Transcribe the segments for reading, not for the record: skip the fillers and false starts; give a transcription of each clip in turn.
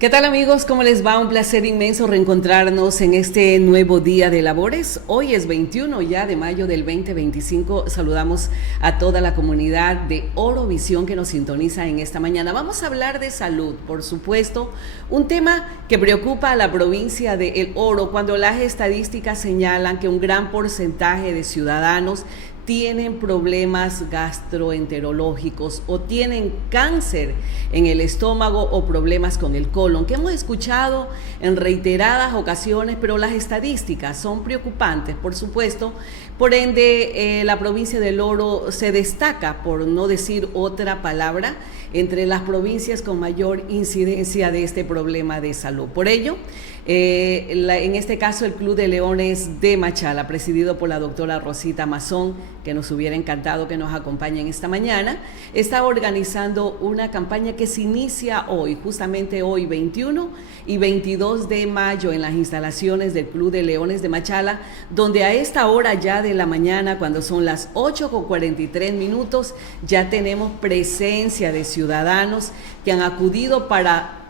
¿Qué tal amigos? ¿Cómo les va? Un placer inmenso reencontrarnos en este nuevo día de labores. Hoy es 21 ya de mayo del 2025. Saludamos a toda la comunidad de Orovisión que nos sintoniza en esta mañana. Vamos a hablar de salud, por supuesto, un tema que preocupa a la provincia de El Oro cuando las estadísticas señalan que un gran porcentaje de ciudadanos tienen problemas gastroenterológicos o tienen cáncer en el estómago o problemas con el colon, que hemos escuchado en reiteradas ocasiones, pero las estadísticas son preocupantes, por supuesto. Por ende, la provincia del Oro se destaca, por no decir otra palabra, entre las provincias con mayor incidencia de este problema de salud. Por ello, en este caso el Club de Leones de Machala, presidido por la doctora Rosita Mazón, que nos hubiera encantado que nos acompañen esta mañana, está organizando una campaña que se inicia hoy, justamente hoy 21 y 22 de mayo en las instalaciones del Club de Leones de Machala, donde a esta hora ya de la mañana, cuando son las 8:43, ya tenemos presencia de ciudadanos que han acudido para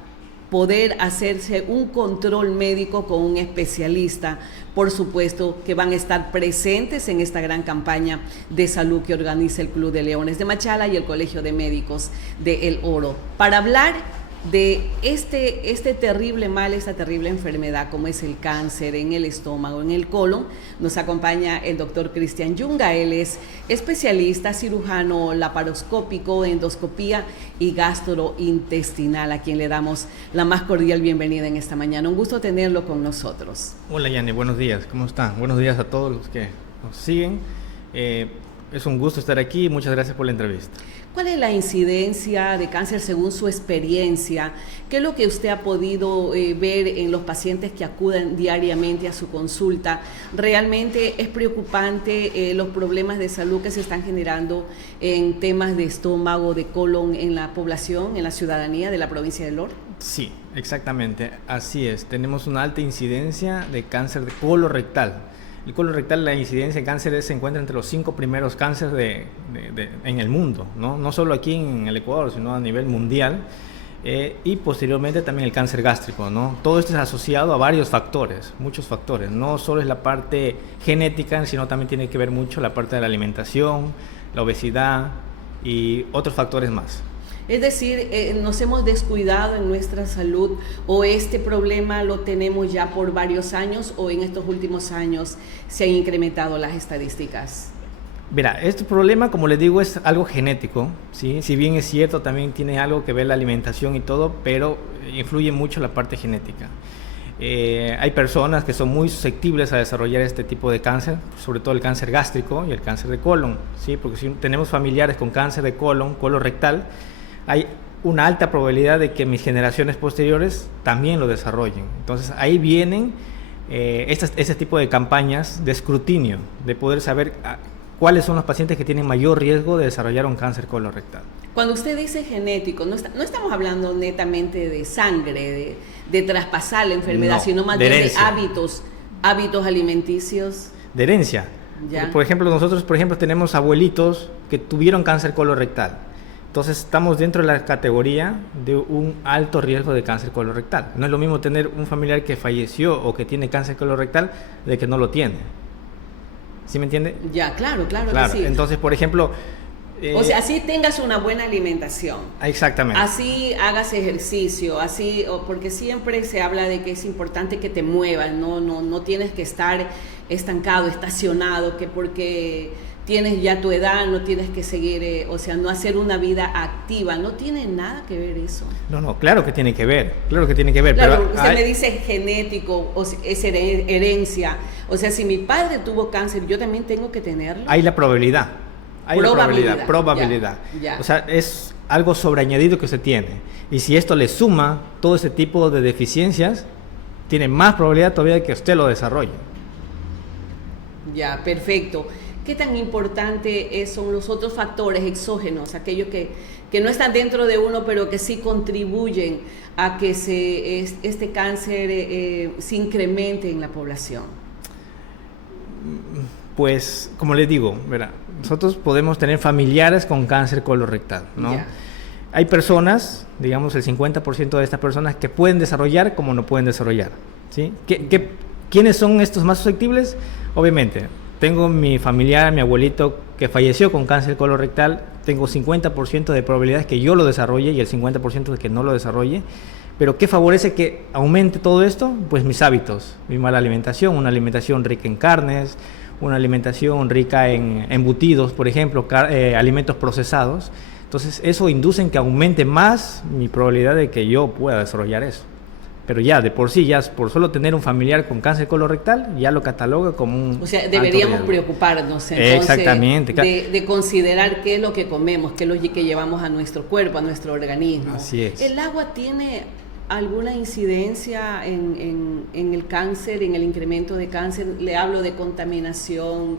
poder hacerse un control médico con un especialista, por supuesto, que van a estar presentes en esta gran campaña de salud que organiza el Club de Leones de Machala y el Colegio de Médicos de El Oro. Para hablar de este terrible mal, esta terrible enfermedad como es el cáncer en el estómago, en el colon, nos acompaña el doctor Cristian Yunga. Él es especialista, cirujano laparoscópico, endoscopía y gastrointestinal, a quien le damos la más cordial bienvenida en esta mañana. Un gusto tenerlo con nosotros. Hola Yani, buenos días, ¿cómo están? Buenos días a todos los que nos siguen. Es un gusto estar aquí y muchas gracias por la entrevista. ¿Cuál es la incidencia de cáncer según su experiencia? ¿Qué es lo que usted ha podido ver en los pacientes que acuden diariamente a su consulta? ¿Realmente es preocupante los problemas de salud que se están generando en temas de estómago, de colon en la población, en la ciudadanía de la provincia del Oro? Sí, exactamente, así es. Tenemos una alta incidencia de cáncer de colorectal. El colorectal, la incidencia de cáncer se encuentra entre los 5 primeros cánceres en el mundo, ¿no? No solo aquí en el Ecuador, sino a nivel mundial. Y posteriormente también el cáncer gástrico, ¿no? Todo esto es asociado a varios factores, muchos factores. No solo es la parte genética, sino también tiene que ver mucho la parte de la alimentación, la obesidad y otros factores más. Es decir, nos hemos descuidado en nuestra salud, o este problema lo tenemos ya por varios años, o en estos últimos años se han incrementado las estadísticas. Verá, este problema, como les digo, es algo genético, ¿sí? Si bien es cierto, también tiene algo que ver la alimentación y todo, pero influye mucho la parte genética. Hay personas que son muy susceptibles a desarrollar este tipo de cáncer, sobre todo el cáncer gástrico y el cáncer de colon, ¿sí? Porque si tenemos familiares con cáncer de colon, colorectal, hay una alta probabilidad de que mis generaciones posteriores también lo desarrollen. Entonces ahí vienen este tipo de campañas de escrutinio, de poder saber cuáles son los pacientes que tienen mayor riesgo de desarrollar un cáncer colorectal. Cuando usted dice genético, no estamos hablando netamente de sangre, de traspasar la enfermedad, no, sino más bien de hábitos alimenticios. De herencia. Por ejemplo, nosotros tenemos abuelitos que tuvieron cáncer colorectal. Entonces estamos dentro de la categoría de un alto riesgo de cáncer colorectal. No es lo mismo tener un familiar que falleció o que tiene cáncer colorectal de que no lo tiene. ¿Sí me entiende? Ya, claro que sí. Entonces, por ejemplo... o sea, así tengas una buena alimentación. Exactamente. Así hagas ejercicio, así, porque siempre se habla de que es importante que te muevas, no tienes que estar estancado, estacionado, que porque tienes ya tu edad, no tienes que seguir, no hacer una vida activa, no tiene nada que ver eso. No, claro que tiene que ver, Claro, pero usted me dice genético, o sea, es herencia, o sea, si mi padre tuvo cáncer, yo también tengo que tenerlo. Hay la probabilidad. Probabilidad. Ya. O sea, es algo sobreañadido que se tiene. Y si esto le suma todo ese tipo de deficiencias, tiene más probabilidad todavía de que usted lo desarrolle. Ya, perfecto. ¿Qué tan importante son los otros factores exógenos, aquellos que no están dentro de uno, pero que sí contribuyen a que este cáncer se incremente en la población? Pues, como les digo, nosotros podemos tener familiares con cáncer colorectal, ¿no? Yeah. hay personas, digamos el 50% de estas personas que pueden desarrollar como no pueden desarrollar, ¿sí? ¿Quiénes son estos más susceptibles? Obviamente, tengo mi familiar, mi abuelito que falleció con cáncer colorectal, tengo 50% de probabilidades que yo lo desarrolle y el 50% de que no lo desarrolle. Pero ¿qué favorece que aumente todo esto? Pues mis hábitos, mi mala alimentación, una alimentación rica en carnes, una alimentación rica en embutidos, por ejemplo, alimentos procesados. Entonces eso induce en que aumente más mi probabilidad de que yo pueda desarrollar eso. Pero ya de por sí, ya por solo tener un familiar con cáncer colorectal, ya lo cataloga como un... O sea, deberíamos preocuparnos entonces exactamente, de considerar qué es lo que comemos, qué es lo que llevamos a nuestro cuerpo, a nuestro organismo. Así es. ¿El agua tiene alguna incidencia en el cáncer, en el incremento de cáncer? Le hablo de contaminación.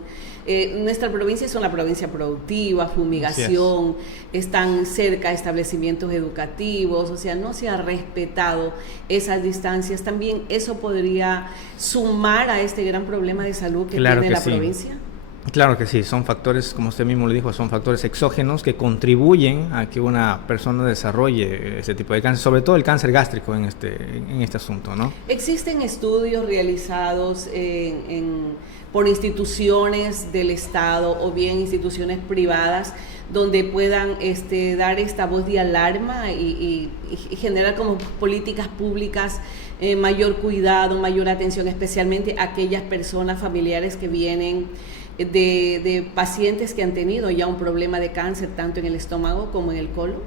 Nuestra provincia es una provincia productiva, fumigación, están cerca establecimientos educativos, o sea, no se ha respetado esas distancias. También eso podría sumar a este gran problema de salud que tiene la provincia. Claro que sí, son factores, como usted mismo lo dijo, son factores exógenos que contribuyen a que una persona desarrolle ese tipo de cáncer, sobre todo el cáncer gástrico en este asunto, ¿no? ¿Existen estudios realizados por instituciones del Estado o bien instituciones privadas donde puedan dar esta voz de alarma y generar como políticas públicas mayor cuidado, mayor atención, especialmente a aquellas personas familiares que vienen de pacientes que han tenido ya un problema de cáncer tanto en el estómago como en el colon?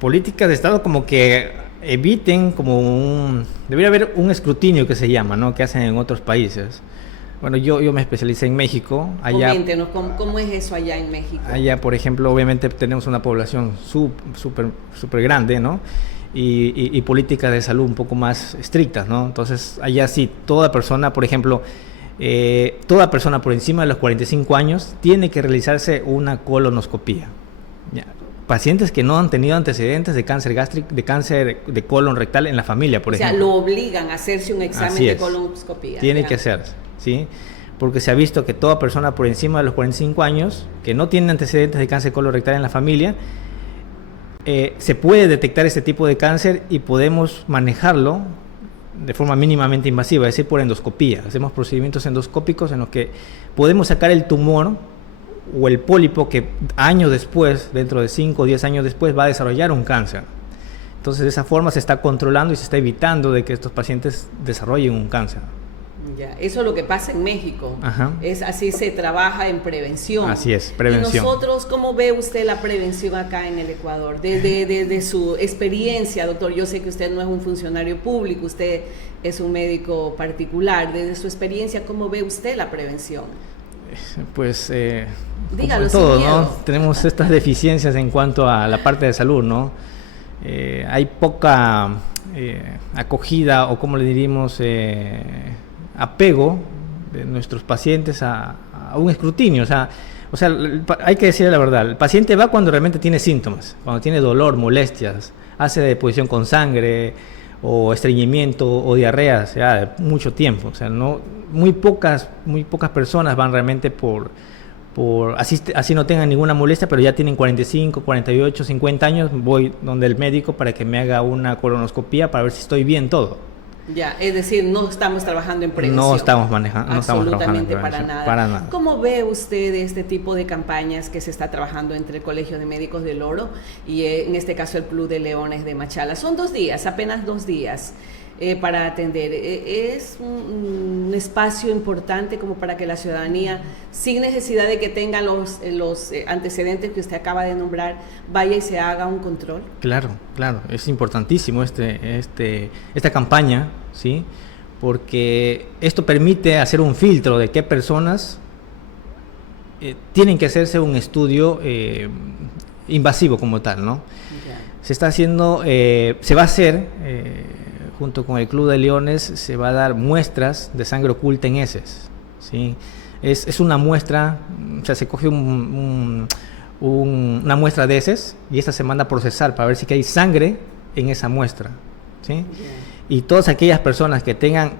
Políticas de Estado como que eviten debería haber un escrutinio que se llama, ¿no? Que hacen en otros países. Bueno, yo me especialicé en México. Coméntenos, ¿cómo es eso allá en México? Allá, por ejemplo, obviamente tenemos una población súper grande, ¿no? Y políticas de salud un poco más estrictas, ¿no? Entonces, allá sí, toda persona, por ejemplo, toda persona por encima de los 45 años tiene que realizarse una colonoscopía. ¿Ya? Pacientes que no han tenido antecedentes de cáncer gástrico, de cáncer de colon rectal en la familia, por ejemplo. O sea, lo obligan a hacerse un examen de colonoscopía. Tiene que hacerse, ¿sí? Porque se ha visto que toda persona por encima de los 45 años que no tiene antecedentes de cáncer colorectal en la familia, se puede detectar este tipo de cáncer y podemos manejarlo de forma mínimamente invasiva, es decir, por endoscopía. Hacemos procedimientos endoscópicos en los que podemos sacar el tumor o el pólipo que años después, dentro de 5 o 10 años después, va a desarrollar un cáncer. Entonces, de esa forma se está controlando y se está evitando de que estos pacientes desarrollen un cáncer. Ya, eso es lo que pasa en México. Ajá. Es así se trabaja en prevención. Así es, prevención. Y nosotros, ¿cómo ve usted la prevención acá en el Ecuador? Desde su experiencia, doctor, yo sé que usted no es un funcionario público, usted es un médico particular. Desde su experiencia, ¿cómo ve usted la prevención? Pues, dígalo como todo, sin miedo, ¿no? Tenemos estas deficiencias en cuanto a la parte de salud, ¿no? Hay poca acogida o, como le diríamos, apego de nuestros pacientes a un escrutinio. O sea, hay que decir la verdad, el paciente va cuando realmente tiene síntomas, cuando tiene dolor, molestias, hace deposición con sangre o estreñimiento o diarrea, o sea, de mucho tiempo. O sea, muy pocas personas van realmente así no tengan ninguna molestia, pero ya tienen 45, 48, 50 años, voy donde el médico para que me haga una colonoscopía para ver si estoy bien todo. Ya, es decir, no estamos trabajando en prevención. No estamos manejando, absolutamente para nada. ¿Cómo ve usted este tipo de campañas que se está trabajando entre el Colegio de Médicos del Oro y en este caso el Club de Leones de Machala? Son 2 días, apenas 2 días para atender. Es un espacio importante como para que la ciudadanía, sin necesidad de que tenga los antecedentes que usted acaba de nombrar, vaya y se haga un control. Claro, es importantísimo esta campaña, ¿sí? Porque esto permite hacer un filtro de qué personas tienen que hacerse un estudio invasivo como tal, ¿no? Ya. Se está haciendo, se va a hacer, junto con el Club de Leones, se va a dar muestras de sangre oculta en heces, ¿sí? Es una muestra, o sea, se coge una muestra de heces y esta se manda a procesar para ver si hay sangre en esa muestra, ¿sí? Yeah. Y todas aquellas personas que tengan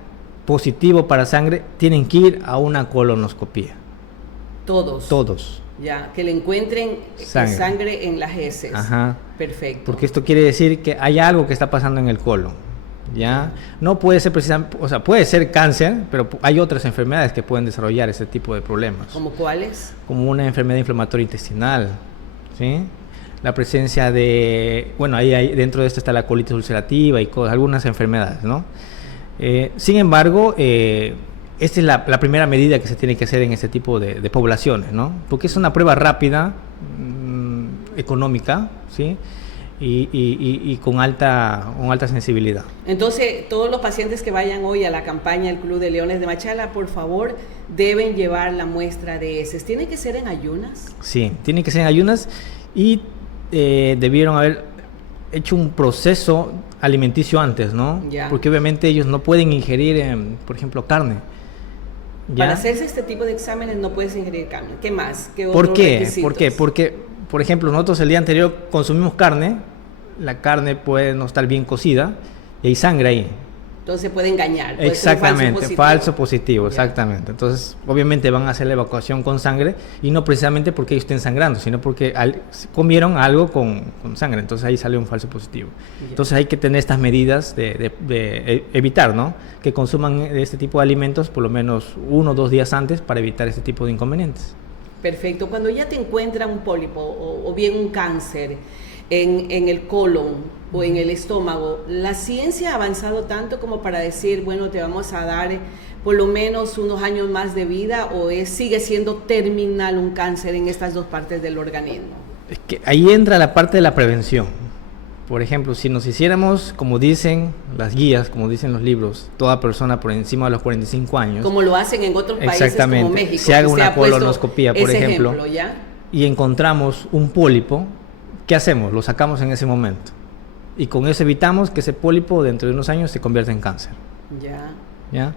positivo para sangre tienen que ir a una colonoscopía. Todos. Todos. Ya, que le encuentren sangre en las heces. Ajá. Perfecto. Porque esto quiere decir que hay algo que está pasando en el colon. ¿Ya? No puede ser precisamente, o sea, puede ser cáncer, pero hay otras enfermedades que pueden desarrollar ese tipo de problemas. ¿Como cuáles? Como una enfermedad inflamatoria intestinal, ¿sí? La presencia de, bueno, ahí dentro de esto está la colitis ulcerativa y algunas enfermedades, ¿no? Sin embargo, esta es la primera medida que se tiene que hacer en este tipo de poblaciones, ¿no? Porque es una prueba rápida, económica, ¿sí? Y con alta sensibilidad. Entonces, todos los pacientes que vayan hoy a la campaña del Club de Leones de Machala, por favor, deben llevar la muestra de heces. ¿Tiene que ser en ayunas? Sí, tiene que ser en ayunas y debieron haber hecho un proceso alimenticio antes, ¿no? Ya. Porque obviamente ellos no pueden ingerir, por ejemplo, carne. ¿Ya? Para hacerse este tipo de exámenes no puedes ingerir carne. ¿Qué más? ¿Qué ¿Por qué? ¿Por qué? Porque, por ejemplo, nosotros el día anterior consumimos carne, la carne puede no estar bien cocida y hay sangre ahí. Entonces puede engañar. Puede exactamente, falso positivo, exactamente. Entonces, obviamente van a hacer la evacuación con sangre y no precisamente porque ellos estén sangrando, sino porque comieron algo con sangre. Entonces ahí sale un falso positivo. Entonces hay que tener estas medidas de evitar, ¿no? Que consuman este tipo de alimentos por lo menos 1 o 2 días antes para evitar este tipo de inconvenientes. Perfecto. Cuando ya te encuentran un pólipo o bien un cáncer en el colon o en el estómago, ¿la ciencia ha avanzado tanto como para decir, bueno, te vamos a dar por lo menos unos años más de vida, o sigue siendo terminal un cáncer en estas dos partes del organismo? Es que ahí entra la parte de la prevención. Por ejemplo, si nos hiciéramos, como dicen las guías, como dicen los libros, toda persona por encima de los 45 años. Como lo hacen en otros países como México. Se haga una colonoscopía, por ejemplo, ¿ya? Y encontramos un pólipo, ¿qué hacemos? Lo sacamos en ese momento. Y con eso evitamos que ese pólipo dentro de unos años se convierta en cáncer. ¿Ya?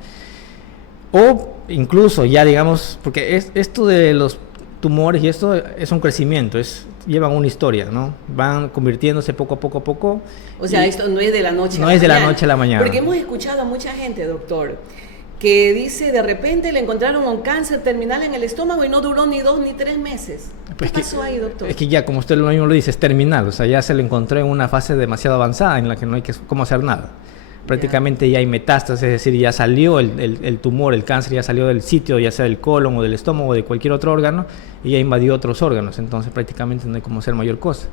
O incluso ya digamos, porque esto de los tumores y esto es un crecimiento, llevan una historia, ¿no? Van convirtiéndose poco a poco. O sea, esto no es de la noche a la mañana. No es de la noche a la mañana. Porque hemos escuchado a mucha gente, doctor, que dice de repente le encontraron un cáncer terminal en el estómago y no duró ni 2 ni 3 meses. ¿Qué pasó ahí, doctor? Es que ya, como usted mismo lo dice, es terminal, o sea, ya se lo encontró en una fase demasiado avanzada en la que no hay cómo hacer nada. Prácticamente ya hay metástasis, es decir, ya salió el tumor, el cáncer ya salió del sitio, ya sea del colon o del estómago o de cualquier otro órgano, y ya invadió otros órganos, entonces prácticamente no hay cómo hacer mayor cosa.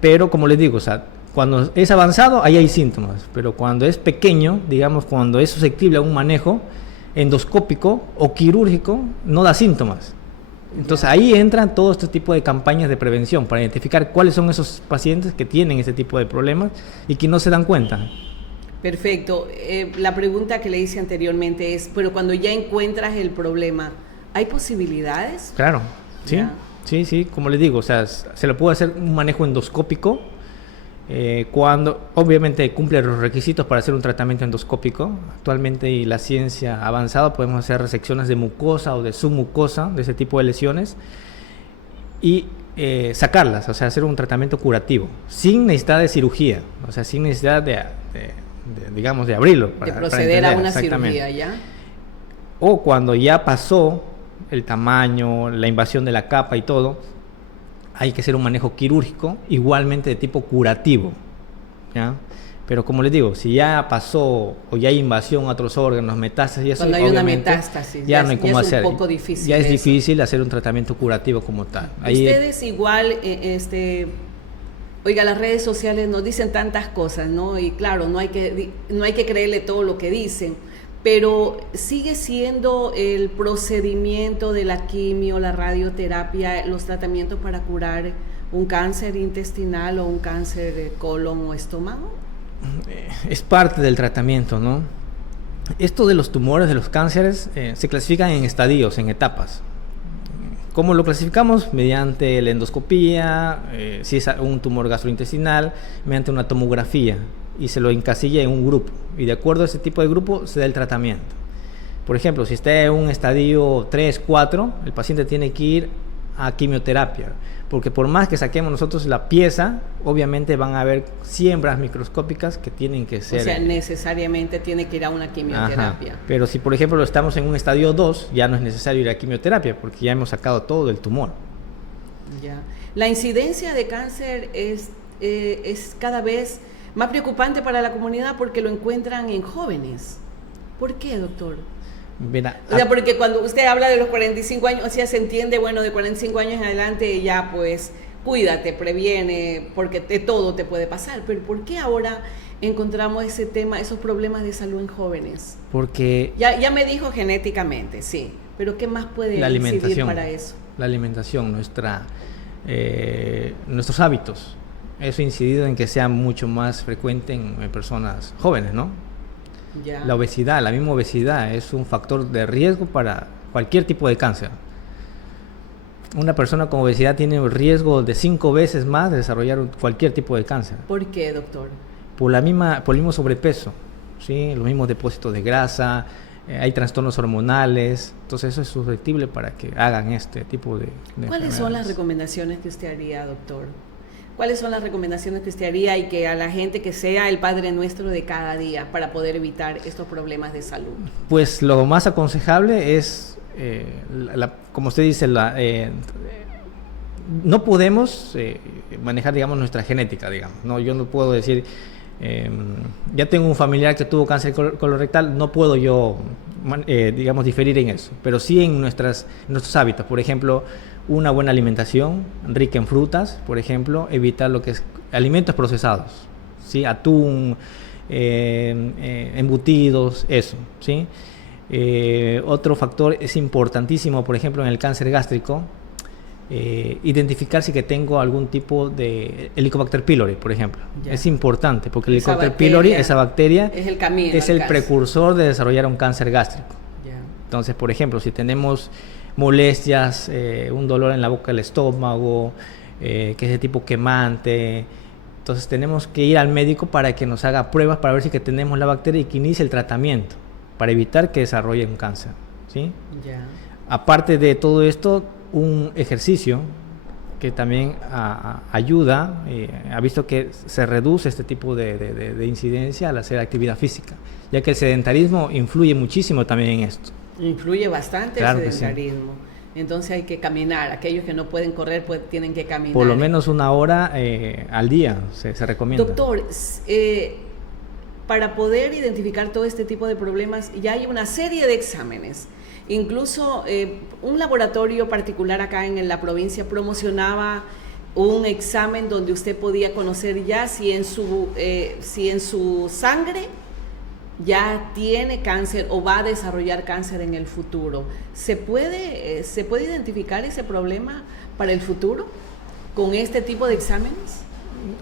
Pero como les digo, o sea, cuando es avanzado, ahí hay síntomas, pero cuando es pequeño, digamos, cuando es susceptible a un manejo endoscópico o quirúrgico, no da síntomas. Entonces ahí entran todo este tipo de campañas de prevención para identificar cuáles son esos pacientes que tienen ese tipo de problemas y que no se dan cuenta. Perfecto. La pregunta que le hice anteriormente es, pero cuando ya encuentras el problema, ¿hay posibilidades? Claro, sí, sí, como les digo, o sea, se le puede hacer un manejo endoscópico cuando obviamente cumple los requisitos para hacer un tratamiento endoscópico. Actualmente y la ciencia ha avanzado, podemos hacer resecciones de mucosa o de submucosa de ese tipo de lesiones y sacarlas, o sea, hacer un tratamiento curativo sin necesidad de cirugía, o sea, sin necesidad digamos, de abrirlo. De proceder a una cirugía, ¿ya? O cuando ya pasó el tamaño, la invasión de la capa y todo, hay que hacer un manejo quirúrgico, igualmente de tipo curativo, ¿ya? Pero como les digo, si ya pasó o ya hay invasión a otros órganos, metástasis, cuando hay una metástasis, ya no hay cómo hacer. Es un poco difícil. Ya es difícil hacer un tratamiento curativo como tal. Ustedes igual, oiga, las redes sociales nos dicen tantas cosas, ¿no? Y claro, no hay que creerle todo lo que dicen, pero sigue siendo el procedimiento de la quimio, la radioterapia, los tratamientos para curar un cáncer intestinal o un cáncer de colon o estómago. Es parte del tratamiento, ¿no? Esto de los tumores, de los cánceres, se clasifican en estadios, en etapas. ¿Cómo lo clasificamos? Mediante la endoscopía, si es un tumor gastrointestinal, mediante una tomografía, y se lo encasilla en un grupo, y de acuerdo a ese tipo de grupo se da el tratamiento. Por ejemplo, si está en un estadio 3, 4, el paciente tiene que ir a quimioterapia, porque por más que saquemos nosotros la pieza, obviamente van a haber siembras microscópicas que tienen que ser... O sea, necesariamente tiene que ir a una quimioterapia. Ajá. Pero si por ejemplo estamos en un estadio 2, ya no es necesario ir a quimioterapia, porque ya hemos sacado todo del tumor. Ya. La incidencia de cáncer es cada vez más preocupante para la comunidad porque lo encuentran en jóvenes. ¿Por qué, doctor? Mira, o sea, porque cuando usted habla de los 45 años, o sea, se entiende, bueno, de 45 años en adelante ya pues cuídate, previene, porque de todo te puede pasar. Pero ¿por qué ahora encontramos ese tema, esos problemas de salud en jóvenes? Porque ya me dijo genéticamente, sí, pero ¿qué más puede incidir para eso? La alimentación, nuestros hábitos, eso ha incidido en que sea mucho más frecuente en personas jóvenes, ¿no? Ya. La obesidad, la misma obesidad es un factor de riesgo para cualquier tipo de cáncer. Una persona con obesidad tiene un riesgo de 5 veces más de desarrollar cualquier tipo de cáncer. ¿Por qué, doctor? Por el mismo sobrepeso, ¿sí? Los mismos depósitos de grasa, hay trastornos hormonales, entonces eso es susceptible para que hagan este tipo de ¿Cuáles son las recomendaciones que usted haría, doctor? ¿Cuáles son las recomendaciones que usted haría y que a la gente que sea el Padre Nuestro de cada día para poder evitar estos problemas de salud? Pues lo más aconsejable es, como usted dice, no podemos manejar, digamos, nuestra genética, digamos, ¿no? Yo no puedo decir, ya tengo un familiar que tuvo cáncer colorectal, no puedo yo, digamos, diferir en eso, pero sí en nuestros hábitos. Por ejemplo, una buena alimentación rica en frutas, por ejemplo, evitar lo que es alimentos procesados, ¿sí? Atún, embutidos, eso, ¿sí? Otro factor es importantísimo, por ejemplo, en el cáncer gástrico, identificar si que tengo algún tipo de Helicobacter pylori, por ejemplo. Ya. Es importante porque el Helicobacter pylori, esa bacteria, es el camino, es el precursor de desarrollar un cáncer gástrico. Ya. Entonces, por ejemplo, si tenemos molestias, un dolor en la boca del estómago, que es de tipo quemante, entonces tenemos que ir al médico para que nos haga pruebas para ver si que tenemos la bacteria y que inicie el tratamiento para evitar que desarrolle un cáncer, ¿sí? Ya. Aparte de todo esto, un ejercicio que también ayuda, ha visto que se reduce este tipo de incidencia al hacer actividad física, ya que el sedentarismo influye muchísimo también en esto. Influye bastante, claro, el sedentarismo. Sí. Entonces hay que caminar. Aquellos que no pueden correr pues tienen que caminar. Por lo menos 1 hora al día se recomienda. Doctor, para poder identificar todo este tipo de problemas ya hay una serie de exámenes. Incluso un laboratorio particular acá en la provincia promocionaba un examen donde usted podía conocer ya si en su sangre ya tiene cáncer o va a desarrollar cáncer en el futuro. ¿Se puede identificar ese problema para el futuro con este tipo de exámenes?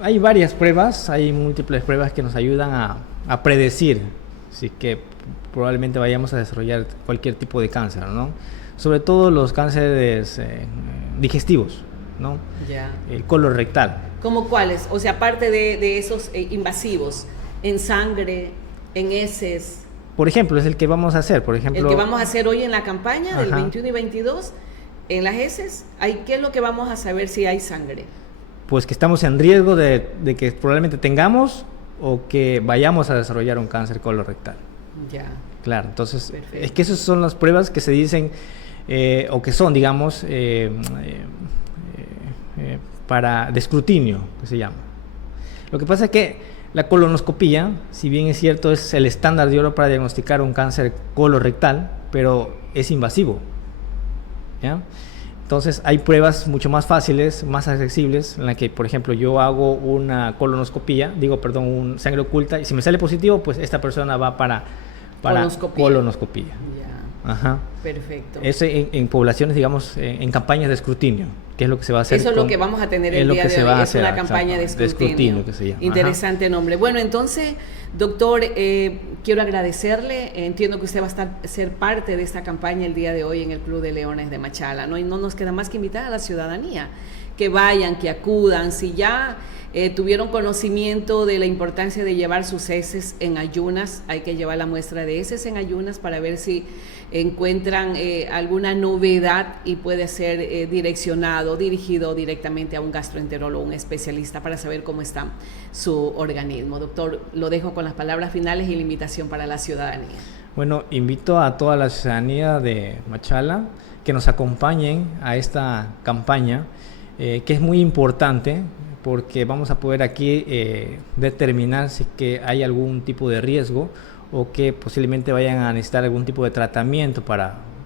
Hay varias pruebas, hay múltiples pruebas que nos ayudan a predecir si que probablemente vayamos a desarrollar cualquier tipo de cáncer, ¿no? Sobre todo los cánceres digestivos, ¿no? Ya. El colorectal. ¿Cómo cuáles? O sea, aparte de esos invasivos, en sangre, en heces. Por ejemplo, es el que vamos a hacer, por ejemplo. El que vamos a hacer hoy en la campaña del 21 y 22, en las heces, ¿qué es lo que vamos a saber si hay sangre? Pues que estamos en riesgo de que probablemente tengamos o que vayamos a desarrollar un cáncer colorectal. Ya. Claro, entonces, perfecto. Es que esas son las pruebas que se dicen, o que son, digamos, de escrutinio, que se llama. Lo que pasa es que la colonoscopía, si bien es cierto, es el estándar de oro para diagnosticar un cáncer colorectal, pero es invasivo, ¿ya? Entonces hay pruebas mucho más fáciles, más accesibles, en la que, por ejemplo, yo hago una colonoscopía, un sangre oculta, y si me sale positivo, pues esta persona va para colonoscopía. Ya. Ajá. Perfecto. Eso en poblaciones, digamos, en campañas de escrutinio, que es lo que se va a hacer. Eso es lo que vamos a tener el día de hoy, es una campaña de escrutinio que se llama. Interesante nombre. Bueno, entonces, doctor, quiero agradecerle. Entiendo que usted va a ser parte de esta campaña el día de hoy en el Club de Leones de Machala, ¿no? Y no nos queda más que invitar a la ciudadanía que vayan, que acudan. Si ya tuvieron conocimiento de la importancia de llevar sus heces en ayunas, hay que llevar la muestra de heces en ayunas para ver si encuentran alguna novedad y puede ser dirigido directamente a un gastroenterólogo, un especialista, para saber cómo está su organismo. Doctor, lo dejo con las palabras finales y la invitación para la ciudadanía. Bueno, invito a toda la ciudadanía de Machala que nos acompañen a esta campaña. que es muy importante porque vamos a poder aquí determinar si que hay algún tipo de riesgo o que posiblemente vayan a necesitar algún tipo de tratamiento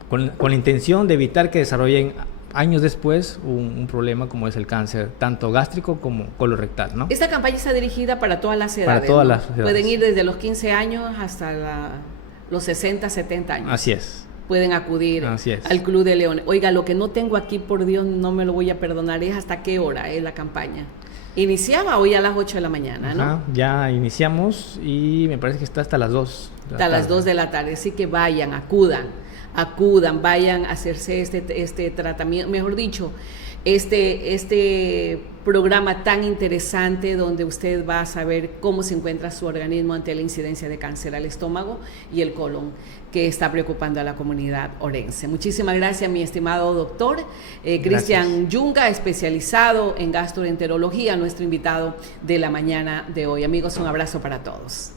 con la intención de evitar que desarrollen años después un problema como es el cáncer, tanto gástrico como colorectal, ¿no? Esta campaña está dirigida para todas las edades, para todas ¿no? las edades. Pueden ir desde los 15 años hasta los 60, 70 años. Así es. Pueden acudir al Club de Leones. Oiga, lo que no tengo aquí, por Dios, no me lo voy a perdonar, es hasta qué hora es la campaña. Iniciaba hoy a las 8 de la mañana, ¿no? Ajá, ya iniciamos y me parece que está hasta las 2. Hasta las 2 de la tarde, así que vayan, acudan, vayan a hacerse este tratamiento, mejor dicho, este programa tan interesante donde usted va a saber cómo se encuentra su organismo ante la incidencia de cáncer al estómago y el colon, que está preocupando a la comunidad orense. Muchísimas gracias, mi estimado doctor Cristian Yunga, especializado en gastroenterología, nuestro invitado de la mañana de hoy. Amigos, un abrazo para todos.